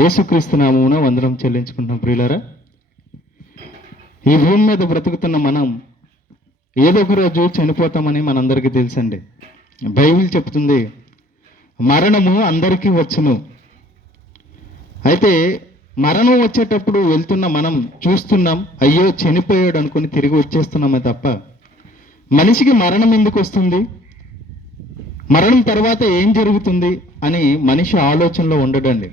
యేసుక్రీస్తు నామమున వందనం చెల్లించుకుంటున్నాం ప్రియులరా. ఈ భూమి మీద బ్రతుకుతున్న మనం ఏదో ఒక రోజు చనిపోతామని మనందరికీ తెలుసండి. బైబిల్ చెప్తుంది మరణము అందరికీ వచ్చును. అయితే మరణం వచ్చేటప్పుడు వెళ్తున్న మనం చూస్తున్నాం అయ్యో చనిపోయాడు అనుకుని తిరిగి వచ్చేస్తున్నామే తప్ప మనిషికి మరణం ఎందుకు వస్తుంది? మరణం తర్వాత ఏం జరుగుతుంది అని మనిషి ఆలోచనలో ఉండడండి.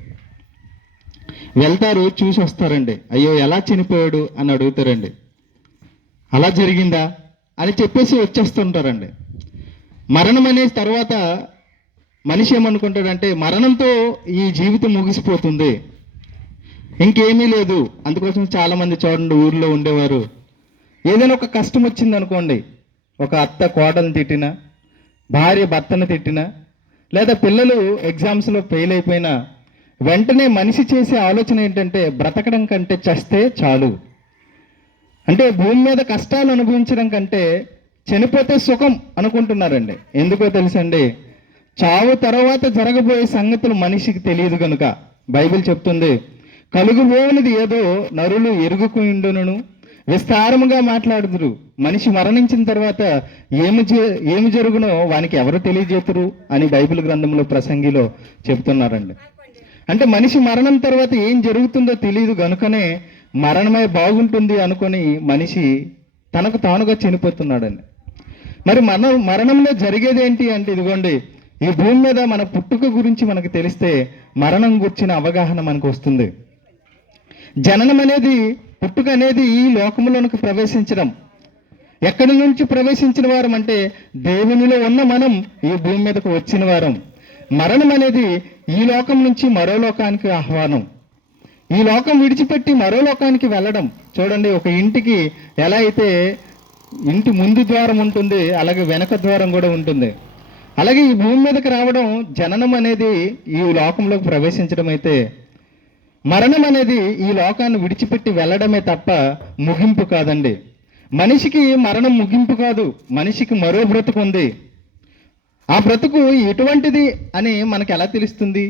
వెళ్తారు చూసి వస్తారండి. అయ్యో ఎలా చనిపోయాడు అని అడుగుతారండి. అలా జరిగిందా? అని చెప్పేసి వచ్చేస్తుంటారండి. మరణం అనే తర్వాత మనిషి ఏమనుకుంటాడంటే మరణంతో ఈ జీవితం ముగిసిపోతుంది. ఇంకేమీ లేదు. అందుకోసం చాలామంది చూడండి ఊర్లో ఉండేవారు. ఏదైనా ఒక కష్టం వచ్చింది అనుకోండి ఒక అత్త కోడలు తిట్టినా భార్య భర్తను తిట్టినా లేదా పిల్లలు ఎగ్జామ్స్లో ఫెయిల్ అయిపోయినా వెంటనే మనిషి చేసే ఆలోచన ఏంటంటే బ్రతకడం కంటే చస్తే చాలు. అంటే భూమి మీద కష్టాలు అనుభవించడం కంటే చనిపోతే సుఖం అనుకుంటున్నారండి. ఎందుకో తెలుసండి? చావు తర్వాత జరగబోయే సంగతులు మనిషికి తెలియదు కనుక బైబిల్ చెప్తుంది కలుగుబోనిది ఏదో నరులు ఎరుగుకుండును విస్తారముగా మాట్లాడుదురు. మనిషి మరణించిన తర్వాత ఏమి జ- ఏమి జరుగునో వానికి ఎవరు తెలియజేతురు అని బైబిల్ గ్రంథంలో ప్రసంగిలో చెప్తున్నారండి అంటే మనిషి మరణం తర్వాత ఏం జరుగుతుందో తెలియదు గనుకనే మరణమే బాగుంటుంది అనుకొని మనిషి తనకు తానుగా చనిపోతున్నాడని మరి మన మరణంలో జరిగేది ఏంటి అంటే ఇదిగోండి ఈ భూమి మీద మన పుట్టుక గురించి మనకు తెలిస్తే మరణం గురించిన అవగాహన మనకు వస్తుంది. జననం అనేది పుట్టుక అనేది ఈ లోకంలోనికి ప్రవేశించడం. ఎక్కడి నుంచి ప్రవేశించిన వారం అంటే దేవునిలో ఉన్న మనం ఈ భూమి మీదకు వచ్చిన వారం. మరణం అనేది ఈ లోకం నుంచి మరో లోకానికి ఆహ్వానం. ఈ లోకం విడిచిపెట్టి మరో లోకానికి వెళ్ళడం. చూడండి ఒక ఇంటికి ఎలా అయితే ఇంటి ముందు ద్వారం ఉంటుంది అలాగే వెనక ద్వారం కూడా ఉంటుంది. అలాగే ఈ భూమి మీదకి రావడం జననం అనేది ఈ లోకంలోకి ప్రవేశించడం అయితే. మరణం అనేది ఈ లోకాన్ని విడిచిపెట్టి వెళ్ళడమే తప్ప ముగింపు కాదండి. మనిషికి మరణం ముగింపు కాదు. మనిషికి మరో బ్రతుకు ఉంది ఆ బ్రతుకు ఎటువంటిది అని మనకు ఎలా తెలుస్తుంది?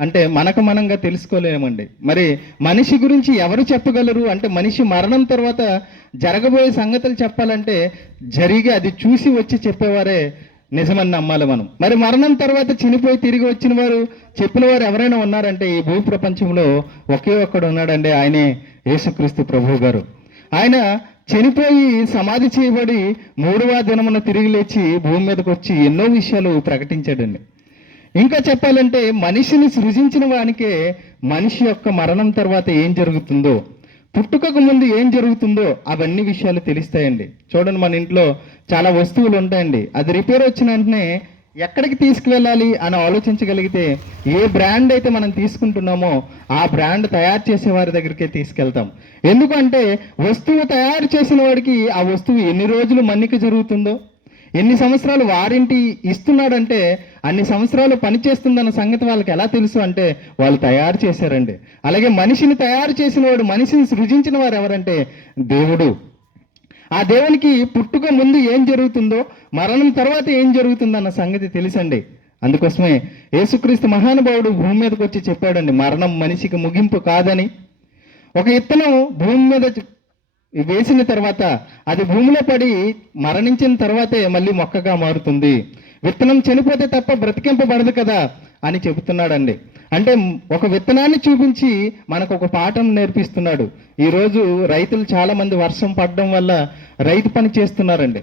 అంటే మనకు మనంగా తెలుసుకోలేమండి. మరి మనిషి గురించి ఎవరు చెప్పగలరు? అంటే మనిషి మరణం తర్వాత జరగబోయే సంగతులు చెప్పాలంటే జరిగి అది చూసి వచ్చి చెప్పేవారే నిజమని నమ్మాలి మనం. మరి మరణం తర్వాత చనిపోయి తిరిగి వచ్చిన వారు చెప్పిన వారు ఎవరైనా ఉన్నారంటే ఈ భూ ప్రపంచంలో ఒకే ఒక్కడు ఉన్నాడండి ఆయనే యేసుక్రీస్తు ప్రభువు గారు. ఆయన చనిపోయి సమాధి చేయబడి మూడవ దినమున తిరిగి లేచి భూమి మీదకి వచ్చి ఎన్నో విషయాలు ప్రకటించాడండి. ఇంకా చెప్పాలంటే మనిషిని సృజించిన వానికే మనిషి యొక్క మరణం తర్వాత ఏం జరుగుతుందో పుట్టుకకు ముందు ఏం జరుగుతుందో అవన్నీ విషయాలు తెలుస్తాయండి. చూడండి మన ఇంట్లో చాలా వస్తువులు ఉంటాయండి. అది రిపేర్ వచ్చిన వెంటనే ఎక్కడికి తీసుకువెళ్ళాలి అని ఆలోచించగలిగితే ఏ బ్రాండ్ అయితే మనం తీసుకుంటున్నామో ఆ బ్రాండ్ తయారు చేసే వారి దగ్గరికే తీసుకెళ్తాం. ఎందుకంటే వస్తువు తయారు చేసిన వాడికి ఆ వస్తువు ఎన్ని రోజులు మన్నిక జరుగుతుందో ఎన్ని సంవత్సరాలు వారంటీ ఇస్తున్నాడంటే అన్ని సంవత్సరాలు పనిచేస్తుందన్న సంగతి వాళ్ళకి ఎలా తెలుసు అంటే వాళ్ళు తయారు చేశారండి. అలాగే మనిషిని తయారు చేసిన వాడు మనిషిని సృజించిన వారు ఎవరంటే దేవుడు. ఆ దేవునికి పుట్టుక ముందు ఏం జరుగుతుందో మరణం తర్వాత ఏం జరుగుతుందన్న సంగతి తెలుసండి. అందుకోసమే యేసుక్రీస్తు మహానుభావుడు భూమి మీదకి వచ్చి చెప్పాడండి మరణం మనిషికి ముగింపు కాదని. ఒక ఇత్తనం భూమి మీద వేసిన తర్వాత అది భూమిలో పడి మరణించిన తర్వాతే మళ్ళీ మొక్కగా మారుతుంది. విత్తనం చనిపోతే తప్ప బ్రతికింపబడదు కదా అని చెబుతున్నాడండి. అంటే ఒక విత్తనాన్ని చూపించి మనకు ఒక పాఠం నేర్పిస్తున్నాడు. ఈరోజు రైతులు చాలా మంది వర్షం పడడం వల్ల రైతు పని చేస్తున్నారండి.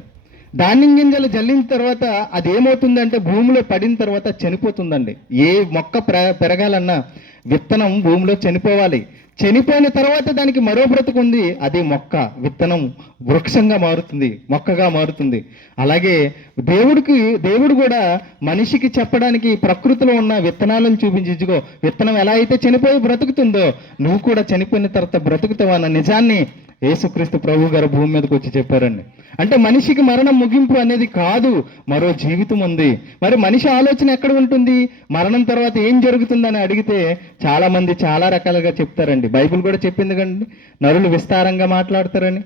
ధాన్యం గింజలు జల్లిన తర్వాత అది ఏమవుతుందంటే భూమిలో పడిన తర్వాత చనిపోతుందండి. ఏ మొక్క పెరగాలన్నా విత్తనం భూమిలో చనిపోవాలి. చనిపోయిన తర్వాత దానికి మరో బ్రతుకు ఉంది అది మొక్క విత్తనం వృక్షంగా మారుతుంది మొక్కగా మారుతుంది. అలాగే దేవుడికి దేవుడు కూడా మనిషికి చెప్పడానికి ప్రకృతిలో ఉన్న విత్తనాలను చూపించుకో. విత్తనం ఎలా అయితే చనిపోయి బ్రతుకుతుందో నువ్వు కూడా చనిపోయిన తర్వాత బ్రతుకుతావు అన్న నిజాన్ని యేసుక్రీస్తు ప్రభు గారు భూమి మీదకి వచ్చి చెప్పారండి. అంటే మనిషికి మరణం ముగింపు అనేది కాదు మరో జీవితం ఉంది. మరి మనిషి ఆలోచన ఎక్కడ ఉంటుంది? మరణం తర్వాత ఏం జరుగుతుందని అడిగితే చాలా మంది చాలా రకాలుగా చెప్తారండి. బైబిల్ కూడా చెప్పింది కండి నరులు విస్తారంగా మాట్లాడతారని.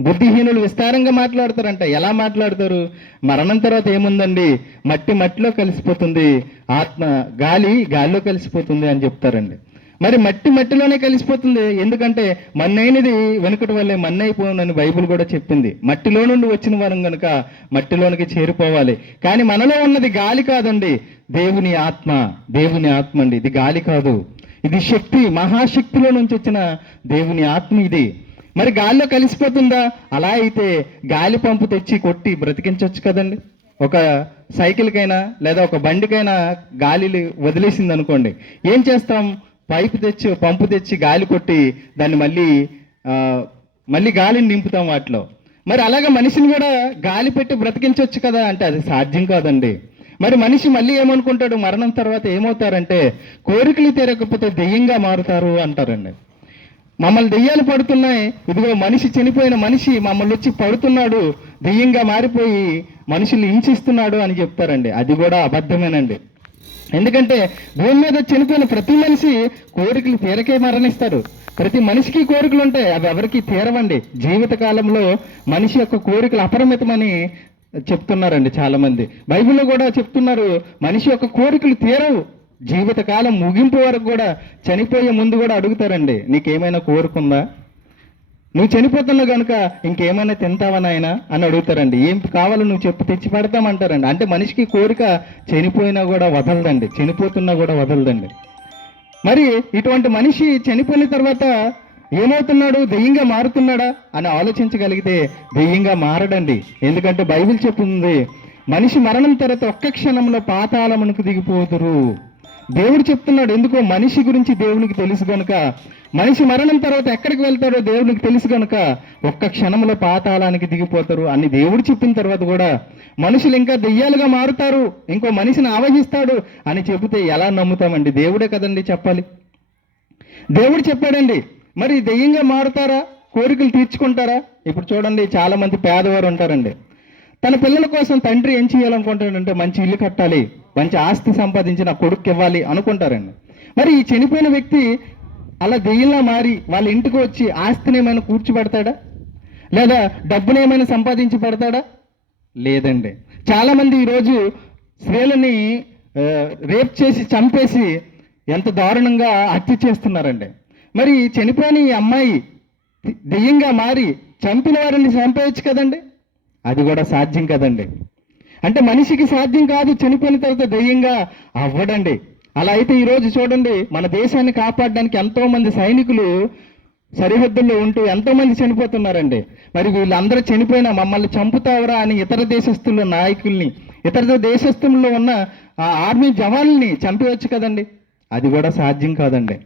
బుద్ధిహీనులు విస్తారంగా మాట్లాడతారంట. ఎలా మాట్లాడతారు? మరణం తర్వాత ఏముందండి? మట్టి మట్టిలో కలిసిపోతుంది. ఆత్మ గాలి గాలిలో కలిసిపోతుంది అని చెప్తారండి. మరి మట్టి మట్టిలోనే కలిసిపోతుంది. ఎందుకంటే మన్నైనది వెనుకటి వల్లే మన్నైపోనని బైబిల్ కూడా చెప్పింది. మట్టిలో నుండి వచ్చిన వారం కనుక మట్టిలోనికి చేరిపోవాలి. కానీ మనలో ఉన్నది గాలి కాదండి. దేవుని ఆత్మ దేవుని ఆత్మ అండి. ఇది గాలి కాదు. ఇది శక్తి మహాశక్తిలో నుంచి వచ్చిన దేవుని ఆత్మ ఇది. మరి గాలిలో కలిసిపోతుందా? అలా అయితే గాలి పంపు తెచ్చి కొట్టి బ్రతికించవచ్చు కదండి. ఒక సైకిల్కైనా లేదా ఒక బండికైనా గాలి వదిలేసింది అనుకోండి. ఏం చేస్తాం? పైపు తెచ్చి పంపు తెచ్చి గాలి కొట్టి దాన్ని మళ్ళీ మళ్ళీ గాలిని నింపుతాం వాటిలో. మరి అలాగే మనిషిని కూడా గాలి పెట్టి బ్రతికించవచ్చు కదా అంటే అది సాధ్యం కాదండి. మరి మనిషి మళ్ళీ ఏమనుకుంటాడు? మరణం తర్వాత ఏమవుతారంటే కోరికలు తీరకపోతే దెయ్యంగా మారుతారు అంటారండి. మమ్మల్ని దెయ్యాలు పడుతున్నాయి. ఇదిగో మనిషి చనిపోయిన మనిషి మమ్మల్ని వచ్చి పడుతున్నాడు. దెయ్యంగా మారిపోయి మనుషులు హింసిస్తున్నాడు అని చెప్తారండి. అది కూడా అబద్ధమేనండి. ఎందుకంటే భూమి మీద చనిపోయిన ప్రతి మనిషి కోరికలు తీరకే మరణిస్తారు ప్రతి మనిషికి కోరికలు ఉంటాయి. అవి ఎవరికి తీరవండి. జీవిత కాలంలో మనిషి యొక్క కోరికలు అపరిమితమని చెప్తున్నారండి చాలామంది. బైబిల్లో కూడా చెప్తున్నారు మనిషి యొక్క కోరికలు తీరవు. జీవితకాలం ముగింపు వరకు కూడా చనిపోయే ముందు కూడా అడుగుతారండి నీకేమైనా కోరుకుందా? నువ్వు చనిపోతున్నావు కనుక ఇంకేమైనా తింటావా నాయనా? అని అడుగుతారండి. ఏం కావాలో నువ్వు చెప్పు తెచ్చి పెడతామంటారండి. అంటే మనిషికి కోరిక చనిపోయినా కూడా వదలదండి చనిపోతున్నా కూడా వదలదండి. మరి ఇటువంటి మనిషి చనిపోయిన తర్వాత ఏమవుతున్నాడు? దెయ్యంగా మారుతున్నాడా? అని ఆలోచించగలిగితే దెయ్యంగా మారడండి. ఎందుకంటే బైబిల్ చెప్తుంది మనిషి మరణం తర్వాత ఒక్క క్షణంలో పాతాళమునకు దిగిపోదురు. దేవుడు చెప్తున్నాడు ఎందుకో మనిషి గురించి దేవునికి తెలుసు కనుక మనిషి మరణం తర్వాత ఎక్కడికి వెళ్తాడో దేవునికి తెలుసు కనుక ఒక్క క్షణంలో పాతాళానికి దిగిపోతారు. అని దేవుడు చెప్పిన తర్వాత కూడా మనుషులు ఇంకా దెయ్యాలుగా మారుతారు ఇంకో మనిషిని ఆవహిస్తాడు అని చెబితే ఎలా నమ్ముతామండి? దేవుడే కదండి చెప్పాలి. దేవుడు చెప్పాడండి మరి దెయ్యంగా మారుతారా? కోరికలు తీర్చుకుంటారా? ఇప్పుడు చూడండి చాలా మంది పేదవారు ఉంటారండి. తన పిల్లల కోసం తండ్రి ఏం చేయాలనుకుంటాడంటే మంచి ఇల్లు కట్టాలి మంచి ఆస్తి సంపాదించి నా కొడుకు ఇవ్వాలి అనుకుంటారండి. మరి ఈ చనిపోయిన వ్యక్తి అలా దెయ్యంలా మారి వాళ్ళ ఇంటికి వచ్చి ఆస్తిని ఏమైనా కూర్చిపెడతాడా? లేదా డబ్బుని ఏమైనా సంపాదించి పెడతాడా? లేదండి. చాలామంది ఈరోజు స్త్రీలని రేప్ చేసి చంపేసి ఎంత దారుణంగా హత్య చేస్తున్నారండి. మరి చనిపోయిన ఈ అమ్మాయి దెయ్యంగా మారి చంపిన వారిని చంపేయచ్చు కదండి? అది కూడా సాధ్యం కదండి. అంటే మనిషికి సాధ్యం కాదు చనిపోయిన తర్వాత దయ్యంగా అవ్వడండి. అలా అయితే ఈరోజు చూడండి మన దేశాన్ని కాపాడడానికి ఎంతో మంది సైనికులు సరిహద్దుల్లో ఉంటూ ఎంతో మంది చనిపోతున్నారండి. మరి వీళ్ళందరూ చనిపోయినా మమ్మల్ని చంపుతావరా అని ఇతర దేశస్తుల నాయకుల్ని ఇతర దేశస్తుల్లో ఉన్న ఆ ఆర్మీ జవాన్ని చంపవచ్చు కదండి. అది కూడా సాధ్యం కాదండి.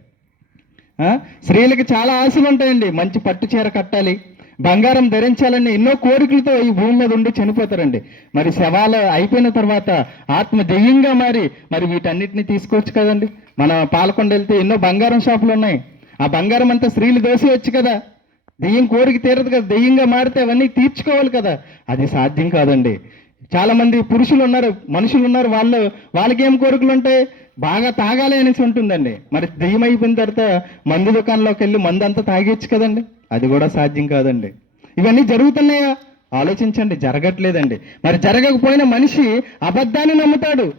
స్త్రీలకు చాలా ఆశలు ఉంటాయండి మంచి పట్టు చీర కట్టాలి. బంగారం ధరించాలని ఎన్నో కోరికలతో ఈ భూమి మీద ఉండి చనిపోతారండి. మరి శవాలు అయిపోయిన తర్వాత ఆత్మ దెయ్యంగా మారి మరి వీటన్నిటిని తీసుకోవచ్చు కదండి. మన పాలకొండ వెళ్తే ఎన్నో బంగారం షాపులు ఉన్నాయి. ఆ బంగారం అంతా స్త్రీలు దోసేయచ్చు కదా. దెయ్యం కోరిక తీరదు కదా. దెయ్యంగా మారితే అవన్నీ తీర్చుకోవాలి కదా. అది సాధ్యం కాదండి. చాలా మంది పురుషులు ఉన్నారు మనుషులు ఉన్నారు వాళ్ళు వాళ్ళకి ఏం కోరికలు ఉంటాయి బాగా తాగాలి అనేసి ఉంటుందండి. మరి దెయ్యం అయిపోయిన తర్వాత మందు దుకాణంలోకి వెళ్ళి మందు అంతా తాగేచ్చు కదండి. అది కూడా సాధ్యం కాదండి. ఇవన్నీ జరుగుతున్నాయా? ఆలోచించండి జరగట్లేదండి. మరి జరగకపోయిన మనిషి అబద్ధాన్ని నమ్ముతాడు.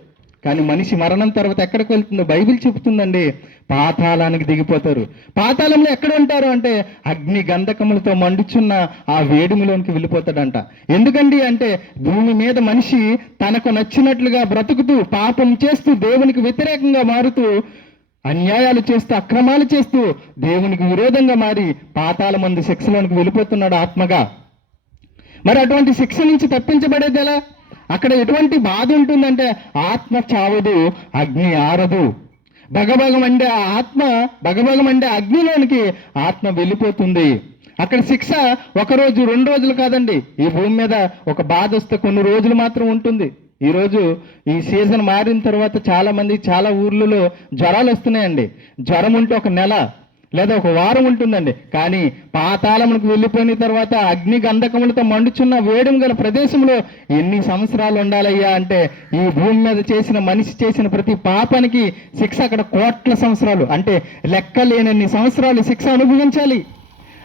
కానీ మనిషి మరణం తర్వాత ఎక్కడికి వెళ్తుందో బైబిల్ చెబుతుందండి పాతాళానికి దిగిపోతారు. పాతాళంలో ఎక్కడ ఉంటారు అంటే అగ్ని గంధకములతో మండుచున్న ఆ వేడిములోనికి వెళ్ళిపోతాడంట. ఎందుకండి అంటే భూమి మీద మనిషి తనకు నచ్చినట్లుగా బ్రతుకుతూ పాపం చేస్తూ దేవునికి వ్యతిరేకంగా మారుతూ అన్యాయాలు చేస్తూ అక్రమాలు చేస్తూ దేవునికి విరోధంగా మారి పాతాల మంది శిక్షలోనికి వెళ్ళిపోతున్నాడు ఆత్మగా. మరి అటువంటి శిక్ష నుంచి తప్పించబడేది ఎలా అక్కడ ఎటువంటి బాధ ఉంటుందంటే ఆత్మ చావదు అగ్ని ఆరదు. భగభగం అంటే ఆ ఆత్మ భగభగం అంటే అగ్నిలోనికి ఆత్మ వెళ్ళిపోతుంది. అక్కడ శిక్ష ఒక రోజు రెండు రోజులు కాదండి. ఈ భూమి మీద ఒక బాధ వస్తే కొన్ని రోజులు మాత్రం ఉంటుంది. ఈ రోజు ఈ సీజన్ మారిన తర్వాత చాలామంది చాలా ఊర్లలో జ్వరాలు వస్తున్నాయండి. జ్వరం ఉంటే ఒక నెల లేదా ఒక వారం ఉంటుందండి. కానీ పాతాళములకు వెళ్ళిపోయిన తర్వాత అగ్ని గంధకములతో మండుచున్న వేడిమి గల ప్రదేశంలో ఎన్ని సంవత్సరాలు ఉండాలయ్యా అంటే ఈ భూమి మీద చేసిన మనిషి చేసిన ప్రతి పాపానికి శిక్ష అక్కడ కోట్ల సంవత్సరాలు. అంటే లెక్క లేనన్ని సంవత్సరాలు శిక్ష అనుభవించాలి.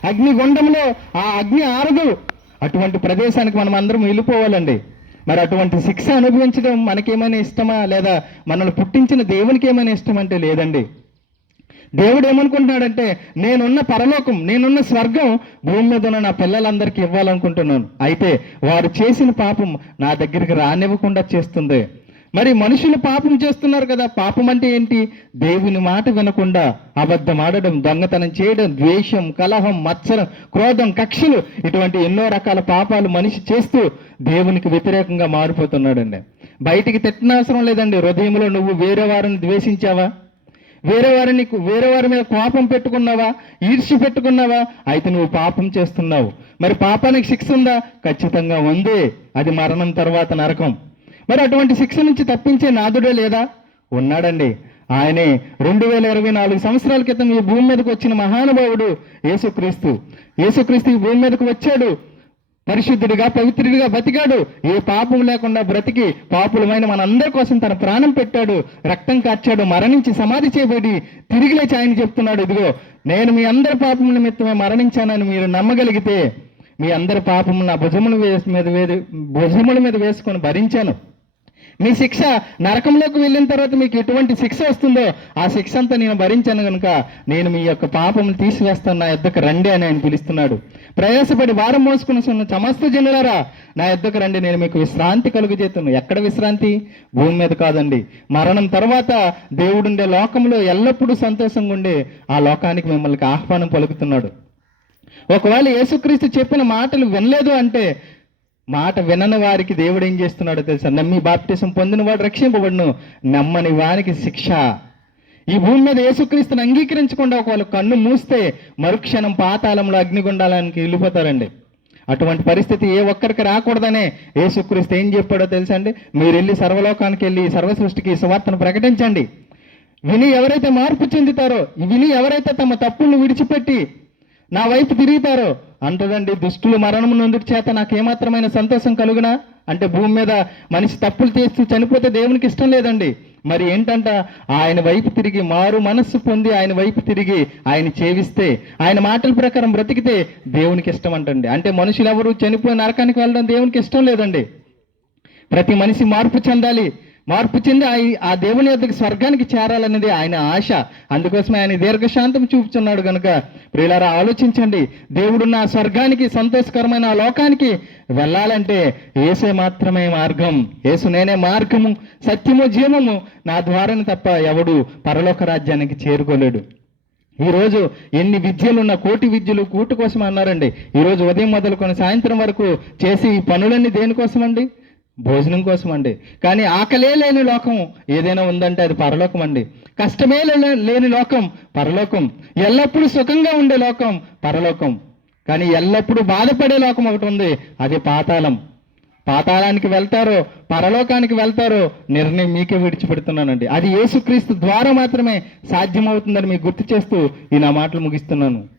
అగ్ని గుండంలో ఆ అగ్ని ఆరదు. అటువంటి ప్రదేశానికి మనం అందరం వెళ్ళిపోవాలండి. మరి అటువంటి శిక్ష అనుభవించడం మనకేమైనా ఇష్టమా? లేదా మనల్ని పుట్టించిన దేవునికి ఏమైనా ఇష్టం అంటే లేదండి. దేవుడు ఏమనుకుంటున్నాడంటే నేనున్న పరలోకం నేనున్న స్వర్గం భూమి మీద ఉన్న నా పిల్లలందరికీ ఇవ్వాలనుకుంటున్నాను. అయితే వారు చేసిన పాపం నా దగ్గరికి రానివ్వకుండా చేస్తుంది. మరి మనుషులు పాపం చేస్తున్నారు కదా పాపం అంటే ఏంటి? దేవుని మాట వినకుండా అబద్ధం ఆడడం దొంగతనం చేయడం ద్వేషం కలహం మత్సరం క్రోధం కక్షలు ఇటువంటి ఎన్నో రకాల పాపాలు మనిషి చేస్తూ దేవునికి వ్యతిరేకంగా మారిపోతున్నాడండి. బయటికి తిట్టనవసరం లేదండి. హృదయంలో నువ్వు వేరే వారిని ద్వేషించావా? వేరే వారిని వేరే వారి మీద కోపం పెట్టుకున్నావా? ఈర్ష్య పెట్టుకున్నావా? అయితే నువ్వు పాపం చేస్తున్నావు. మరి పాపానికి శిక్ష ఉందా? ఖచ్చితంగా ఉంది. అది మరణం తర్వాత నరకం. మరి అటువంటి శిక్ష నుంచి తప్పించే నాదుడే లేదా? ఉన్నాడండి. ఆయనే రెండు వేల ఇరవై నాలుగు సంవత్సరాల క్రితం ఈ భూమి మీదకి వచ్చిన మహానుభావుడు యేసుక్రీస్తు. యేసుక్రీస్తు ఈ భూమి మీదకు వచ్చాడు. పరిశుద్ధుడిగా పవిత్రుడిగా బతికాడు. ఏ పాపం లేకుండా బ్రతికి పాపులమైన మనందరి కోసం తన ప్రాణం పెట్టాడు. రక్తం కార్చాడు. మరణించి సమాధి చేయబడి తిరిగి లేచి ఆయన చెప్తున్నాడు. ఇదిగో నేను మీ అందరి పాపం నిమిత్తమే మరణించానని మీరు నమ్మగలిగితే మీ అందరి పాపము నా భుజముల మీద వేది భుజముల మీద వేసుకొని భరించాను. మీ శిక్ష నరకంలోకి వెళ్ళిన తర్వాత మీకు ఎటువంటి శిక్ష వస్తుందో ఆ శిక్ష అంతా నేను భరించాను కనుక నేను మీ యొక్క పాపములు తీసివేస్తాను నా యొద్దకు రండి అని ఆయన పిలుస్తున్నాడు. ప్రయాసపడి భారం మోసుకుని ఉన్న సమస్త జనులారా నా యొద్దకు రండి నేను మీకు విశ్రాంతి కలుగు ఎక్కడ విశ్రాంతి? భూమి మీద కాదండి. మరణం తర్వాత దేవుడుండే లోకంలో ఎల్లప్పుడూ సంతోషంగా ఉండే ఆ లోకానికి మిమ్మల్ని ఆహ్వానం పలుకుతున్నాడు. ఒకవేళ యేసుక్రీస్తు చెప్పిన మాటలు వినలేదు అంటే మాట వినని వారికి దేవుడు ఏం చేస్తున్నాడో తెలుసా? నమ్మి బాప్టిసం పొందిన వాడు రక్షింపబడును. నమ్మని వారికి శిక్ష. ఈ భూమి మీద యేసుక్రీస్తుని అంగీకరించకుండా ఒకవేళ కన్ను మూస్తే మరుక్షణం పాతాళంలో అగ్నిగుండాలానికి వెళ్ళిపోతారండి. అటువంటి పరిస్థితి ఏ ఒక్కరికి రాకూడదనే యేసుక్రీస్తు ఏం చెప్పాడో తెలుసా అండి? మీరు వెళ్ళి సర్వలోకానికి వెళ్ళి సర్వ సృష్టికి సువార్తను ప్రకటించండి. విని ఎవరైతే మార్పు చెందుతారో విని ఎవరైతే తమ తప్పులను విడిచిపెట్టి నా వైపు తిరుగుతారో అంటదండి దుష్టులు మరణం నొందుటి చేత నాకు ఏమాత్రమైన సంతోషం కలుగునా? అంటే భూమి మీద మనిషి తప్పులు చేస్తూ చనిపోతే దేవునికి ఇష్టం లేదండి. మరి ఏంటంట? ఆయన వైపు తిరిగి మారు మనస్సు పొంది ఆయన వైపు తిరిగి ఆయన చేవిస్తే ఆయన మాటల ప్రకారం బ్రతికితే దేవునికి ఇష్టం అంటండి. అంటే మనుషులు ఎవరు చనిపోయి నరకానికి వెళ్ళడం దేవునికి ఇష్టం లేదండి. ప్రతి మనిషి మార్పు చెందాలి. మార్పు చెంది ఆ దేవుని యొద్దకు స్వర్గానికి చేరాలనేది ఆయన ఆశ. అందుకోసమే ఆయన దీర్ఘశాంతం చూపుతున్నాడు కనుక ప్రియులారా ఆలోచించండి. దేవుడు నా స్వర్గానికి సంతోషకరమైన ఆ లోకానికి వెళ్ళాలంటే ఏసే మాత్రమే మార్గం. ఏసు నేనే మార్గము సత్యము జీవము. నా ద్వారానే తప్ప ఎవడు పరలోక రాజ్యానికి చేరుకోలేడు. ఈరోజు ఎన్ని విద్యలు ఉన్న కోటి విద్యలు కూటు కోసం అన్నారండి. ఈ రోజు ఉదయం మొదలుకొని సాయంత్రం వరకు చేసి ఈ పనులన్నీ దేనికోసమండి? భోజనం కోసం అండి కానీ ఆకలే లేని లోకం ఏదైనా ఉందంటే అది పరలోకం అండి. కష్టమే లే- లేని లోకం పరలోకం. ఎల్లప్పుడూ సుఖంగా ఉండే లోకం పరలోకం. కానీ ఎల్లప్పుడూ బాధపడే లోకం ఒకటి ఉంది అది పాతాళం. పాతాళానికి వెళ్తారో పరలోకానికి వెళ్తారో నిర్ణయం మీకే విడిచిపెడుతున్నానండి. అది యేసుక్రీస్తు ద్వారా మాత్రమే సాధ్యమవుతుందని మీకు గుర్తు చేస్తూ ఈ నా మాటలు ముగిస్తున్నాను.